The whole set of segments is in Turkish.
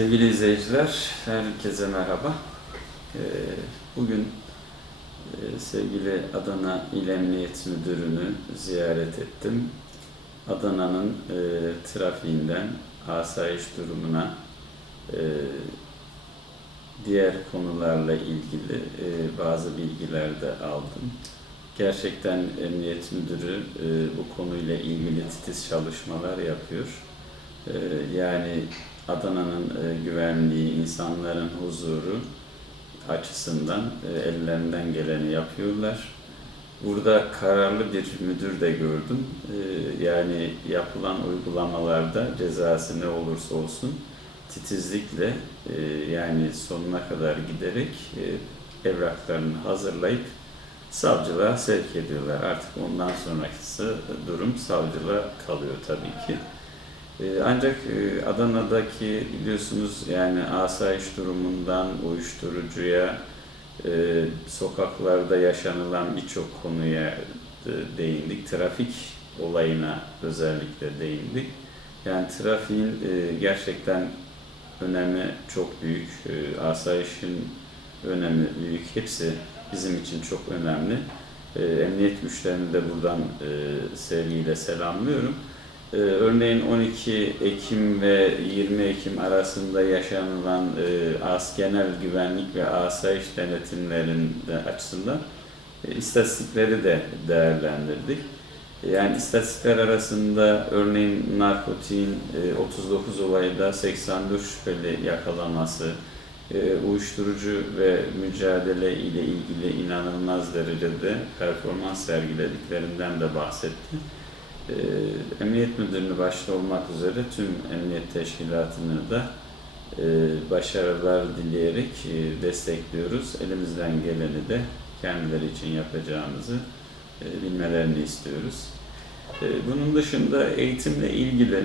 Sevgili izleyiciler, herkese merhaba. Ee, Bugün e, sevgili Adana İl Emniyet Müdürü'nü ziyaret ettim. Adana'nın e, trafiğinden asayiş durumuna, e, diğer konularla ilgili bazı bilgiler de aldım. Gerçekten Emniyet Müdürü bu konuyla ilgili titiz çalışmalar yapıyor. Yani Adana'nın e, güvenliği, insanların huzuru açısından e, ellerinden geleni yapıyorlar. Burada kararlı bir müdür de gördüm. E, Yani yapılan uygulamalarda cezası ne olursa olsun titizlikle e, yani sonuna kadar giderek e, evraklarını hazırlayıp savcılığa sevk ediyorlar. Artık ondan sonrası durum savcılığa kalıyor tabii ki. Ee, Ancak e, Adana'daki biliyorsunuz yani asayiş durumundan uyuşturucuya, e, sokaklarda yaşanılan birçok konuya e, değindik. Trafik olayına özellikle değindik. Yani trafiğin gerçekten önemi çok büyük. Asayişin önemi büyük. Hepsi bizim için çok önemli. Emniyet güçlerini de buradan sevgiyle selamlıyorum. Ee, Örneğin 12 Ekim ve 20 Ekim arasında yaşanılan e, as genel güvenlik ve asayiş denetimlerinde açısından e, istatistikleri de değerlendirdik. Yani istatistikler arasında örneğin narkotiğin e, 39 olayda 84 şüpheli yakalaması, e, uyuşturucu ve mücadele ile ilgili inanılmaz derecede performans sergilediklerinden de bahsetti. Ee, Emniyet Müdürlüğü başta olmak üzere tüm emniyet teşkilatını da e, başarılar dileyerek e, destekliyoruz. Elimizden geleni de kendileri için yapacağımızı e, bilmelerini istiyoruz. E, Bunun dışında eğitimle ilgili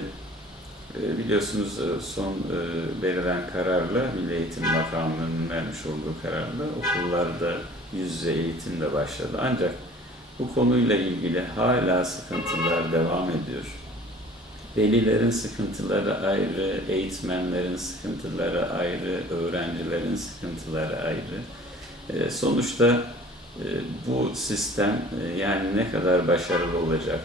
e, biliyorsunuz son e, verilen kararla Milli Eğitim Bakanlığı'nın vermiş olduğu kararla okullarda yüz yüze eğitim de başladı. Ancak bu konuyla ilgili hala sıkıntılar devam ediyor. Velilerin sıkıntıları ayrı, eğitmenlerin sıkıntıları ayrı, öğrencilerin sıkıntıları ayrı. E, sonuçta e, bu sistem e, yani ne kadar başarılı olacak,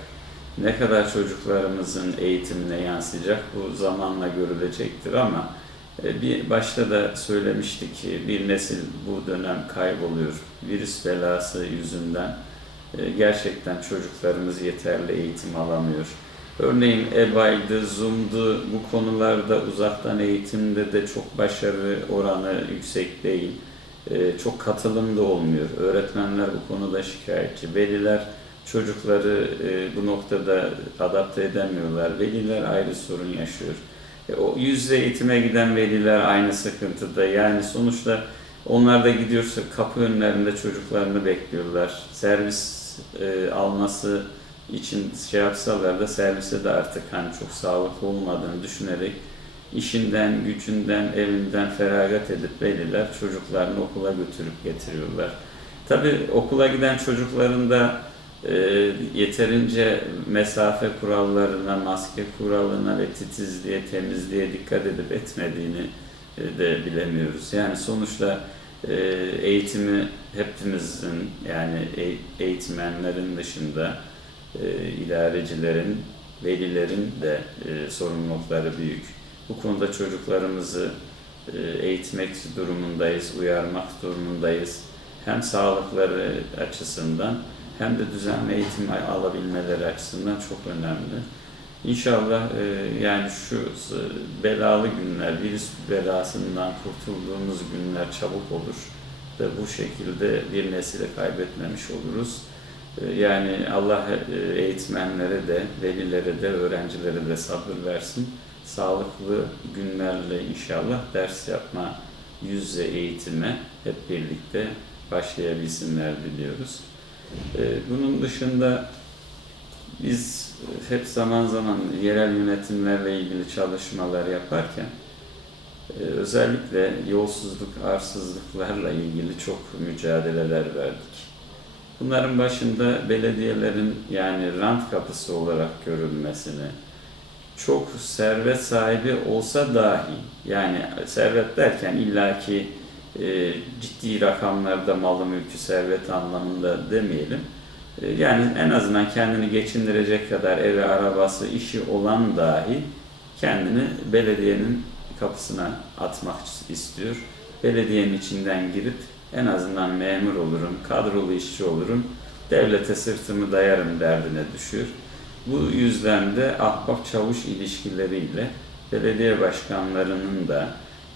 ne kadar çocuklarımızın eğitimine yansıyacak bu zamanla görülecektir ama e, bir başta da söylemiştik ki bir nesil bu dönem kayboluyor. Virüs belası yüzünden gerçekten çocuklarımız yeterli eğitim alamıyor. Örneğin EBA'ydı, Zoom'du bu konularda uzaktan eğitimde de çok başarı oranı yüksek değil. E, Çok katılım da olmuyor. Öğretmenler bu konuda şikayetçi. Veliler çocukları e, bu noktada adapte edemiyorlar. Veliler ayrı sorun yaşıyor. E, O yüz yüze eğitime giden veliler aynı sıkıntıda. Yani sonuçta onlar da gidiyorsa kapı önlerinde çocuklarını bekliyorlar. Servis e, alması için şey yapsalar da servise de artık hani çok sağlıklı olmadığını düşünerek işinden, gücünden, evinden feragat edip veliler çocuklarını okula götürüp getiriyorlar. Tabii okula giden çocukların da e, yeterince mesafe kurallarına, maske kuralına ve titizliğe, temizliğe dikkat edip etmediğini e, de bilemiyoruz. Yani sonuçta e, eğitimi hepimizin yani e- eğitmenlerin dışında e, idarecilerin, velilerin de e, sorumlulukları büyük. Bu konuda çocuklarımızı e, eğitmek durumundayız, uyarmak durumundayız. Hem sağlıkları açısından hem de düzenli eğitim alabilmeleri açısından çok önemli. İnşallah e, yani şu e, belalı günler, virüs belasından kurtulduğumuz günler çabuk olur ve bu şekilde bir nesili kaybetmemiş oluruz. E, Yani Allah e, eğitmenlere de, velilere de, öğrencilere de sabır versin. Sağlıklı günlerle inşallah ders yapma, yüz yüze eğitime hep birlikte başlayabilsinler diliyoruz. E, Bunun dışında biz hep zaman zaman yerel yönetimlerle ilgili çalışmalar yaparken e, özellikle yolsuzluk, arsızlıklarla ilgili çok mücadeleler verdik. Bunların başında belediyelerin yani rant kapısı olarak görülmesini, çok servet sahibi olsa dahi yani servet derken illaki e, ciddi rakamlarda malı mülkü servet anlamında demeyelim. E, yani en azından kendini geçindirecek kadar evi, arabası, işi olan dahi kendini belediyenin kapısına atmak istiyor. Belediyenin içinden girip en azından memur olurum, kadrolu işçi olurum, devlete sırtımı dayarım derdine düşüyor. Bu yüzden de ahbap çavuş ilişkileriyle belediye başkanlarının da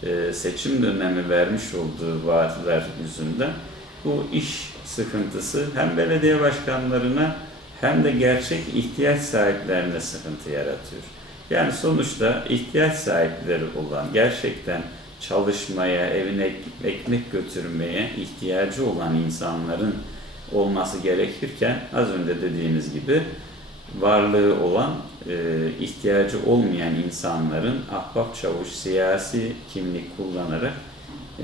e, seçim dönemi vermiş olduğu vaatler yüzünden bu iş sıkıntısı hem belediye başkanlarına hem de gerçek ihtiyaç sahiplerine sıkıntı yaratıyor. Yani sonuçta ihtiyaç sahipleri olan, gerçekten çalışmaya, evine ekmek götürmeye ihtiyacı olan insanların olması gerekirken az önce dediğimiz gibi varlığı olan, e, ihtiyacı olmayan insanların ahbap çavuş siyasi kimlik kullanarak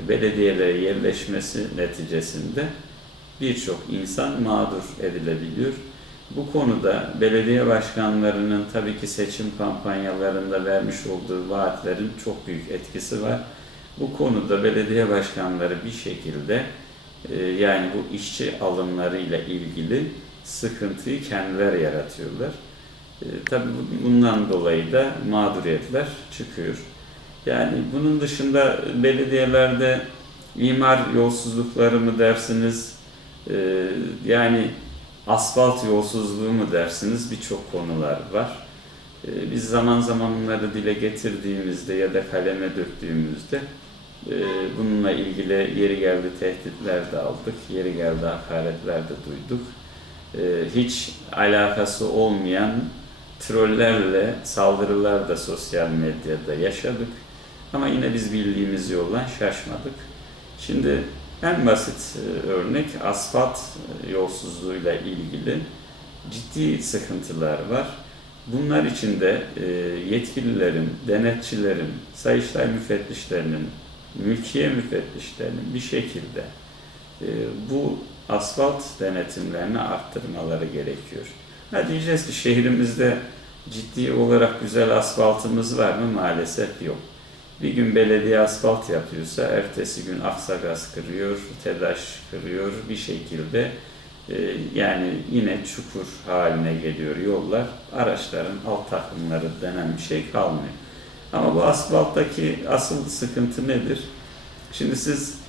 belediyelere yerleşmesi neticesinde birçok insan mağdur edilebiliyor. Bu konuda belediye başkanlarının tabii ki seçim kampanyalarında vermiş olduğu vaatlerin çok büyük etkisi var. Bu konuda belediye başkanları bir şekilde e, yani bu işçi alımlarıyla ilgili sıkıntıyı kendileri yaratıyorlar. E, tabii bundan dolayı da mağduriyetler çıkıyor. Yani bunun dışında belediyelerde imar yolsuzlukları mı dersiniz, e, yani asfalt yolsuzluğu mu dersiniz birçok konular var. E, biz zaman zaman bunları dile getirdiğimizde ya da kaleme döktüğümüzde e, bununla ilgili yeri geldi tehditler de aldık, yeri geldi hakaretler de duyduk. E, hiç alakası olmayan trollerle saldırılar da sosyal medyada yaşadık. Ama yine biz bildiğimiz yoldan şaşmadık. Şimdi en basit e, örnek asfalt e, yolsuzluğuyla ilgili ciddi sıkıntılar var. Bunlar için de e, yetkililerin, denetçilerin, sayıştay müfettişlerinin, mülkiye müfettişlerinin bir şekilde bu asfalt denetimlerini arttırmaları gerekiyor. Ha diyeceğiz ki şehrimizde ciddi olarak güzel asfaltımız var mı? Maalesef yok. Bir gün belediye asfalt yapıyorsa ertesi gün aksagaz kırıyor, TEDAŞ kırıyor bir şekilde e, yani yine çukur haline geliyor yollar. Araçların alt takımları denen bir şey kalmıyor. Ama bu asfalttaki asıl sıkıntı nedir? Şimdi siz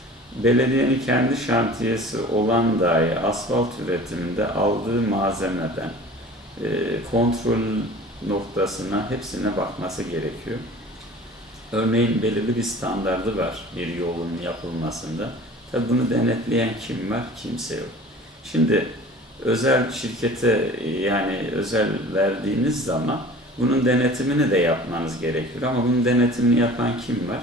belediyenin kendi şantiyesi olan dahi asfalt üretiminde aldığı malzemeden e, kontrol noktasına hepsine bakması gerekiyor. Örneğin belirli bir standardı var bir yolun yapılmasında. Tabi bunu denetleyen kim var? Kimse yok. Şimdi özel şirkete yani özel verdiğiniz zaman bunun denetimini de yapmanız gerekiyor. Ama bunun denetimini yapan kim var?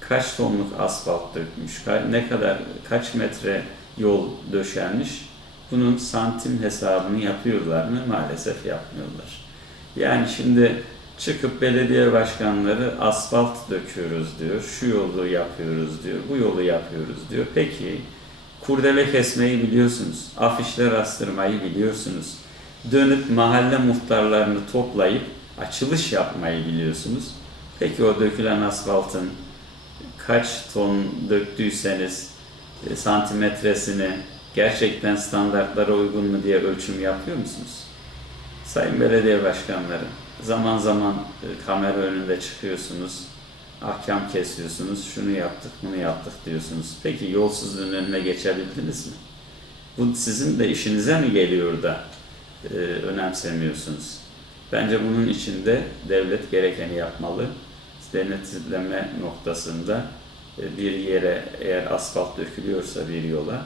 Kaç tonluk asfalt dökmüş, ne kadar, kaç metre yol döşenmiş? Bunun santim hesabını yapıyorlar mı? Maalesef yapmıyorlar. Yani şimdi çıkıp belediye başkanları asfalt döküyoruz diyor, şu yolu yapıyoruz diyor, bu yolu yapıyoruz diyor. Peki kurdele kesmeyi biliyorsunuz, afişler astırmayı biliyorsunuz, dönüp mahalle muhtarlarını toplayıp açılış yapmayı biliyorsunuz. Peki o dökülen asfaltın kaç ton döktüyseniz e, santimetresini gerçekten standartlara uygun mu diye ölçüm yapıyor musunuz? Sayın belediye başkanları, zaman zaman e, kamera önünde çıkıyorsunuz, ahkam kesiyorsunuz, şunu yaptık, bunu yaptık diyorsunuz. Peki yolsuzluğun önüne geçebildiniz mi? Bu sizin de işinize mi geliyor da e, önemsemiyorsunuz? Bence bunun için de devlet gerekeni yapmalı. Denetleme noktasında e, bir yere eğer asfalt dökülüyorsa bir yola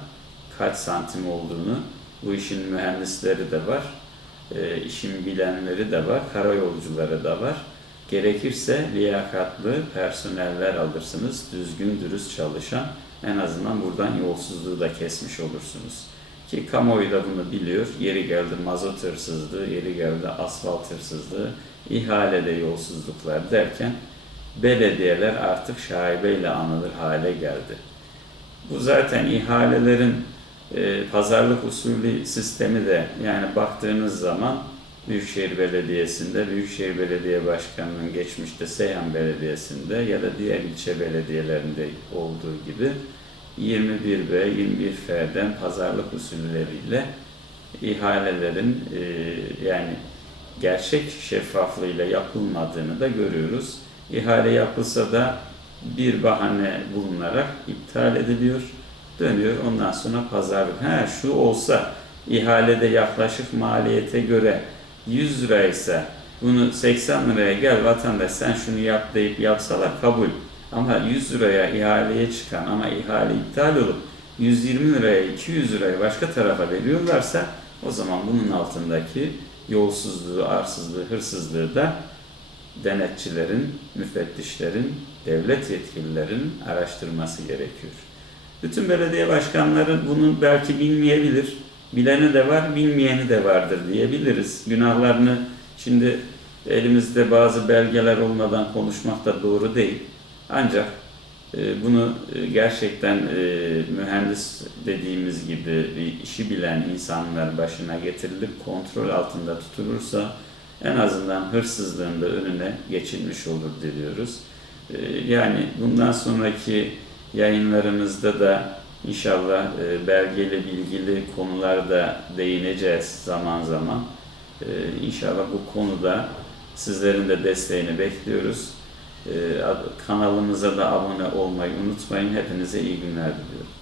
kaç santim olduğunu bu işin mühendisleri de var e, işin bilenleri de var, karayolcuları da var. Gerekirse liyakatlı personeller alırsınız, düzgün dürüst çalışan. En azından buradan yolsuzluğu da kesmiş olursunuz. Ki kamuoyu da bunu biliyor. Yeri geldi mazot hırsızlığı, yeri geldi asfalt hırsızlığı, ihalede yolsuzluklar derken belediyeler artık şaibeyle anılır hale geldi. Bu zaten ihalelerin e, pazarlık usulü sistemi de yani baktığınız zaman Büyükşehir Belediyesi'nde, Büyükşehir Belediye Başkanı'nın geçmişte Seyhan Belediyesi'nde ya da diğer ilçe belediyelerinde olduğu gibi 21B, 21F'den pazarlık usulleriyle ihalelerin e, yani gerçek şeffaflığıyla yapılmadığını da görüyoruz. İhale yapılsa da bir bahane bulunarak iptal ediliyor, dönüyor. Ondan sonra pazarlık. Ha şu olsa ihalede yaklaşık maliyete göre 100 liraysa bunu 80 liraya gel vatandaş sen şunu yap deyip yapsalar kabul. Ama 100 liraya ihaleye çıkan ama ihale iptal olup 120 liraya 200 liraya başka tarafa veriyorlarsa o zaman bunun altındaki yolsuzluğu, arsızlığı, hırsızlığı da denetçilerin, müfettişlerin, devlet yetkililerin araştırması gerekiyor. Bütün belediye başkanları bunu belki bilmeyebilir. Bileni de var, bilmeyeni de vardır diyebiliriz. Günahlarını şimdi elimizde bazı belgeler olmadan konuşmak da doğru değil. Ancak e, bunu e, gerçekten e, mühendis dediğimiz gibi işi bilen insanlar başına getirilip kontrol altında tutulursa en azından hırsızlığın da önüne geçilmiş olur diliyoruz. E, Yani bundan sonraki yayınlarımızda da inşallah e, belgeli bilgili konularda değineceğiz zaman zaman. E, İnşallah bu konuda sizlerin de desteğini bekliyoruz. E, Kanalımıza da abone olmayı unutmayın. Hepinize iyi günler diliyorum.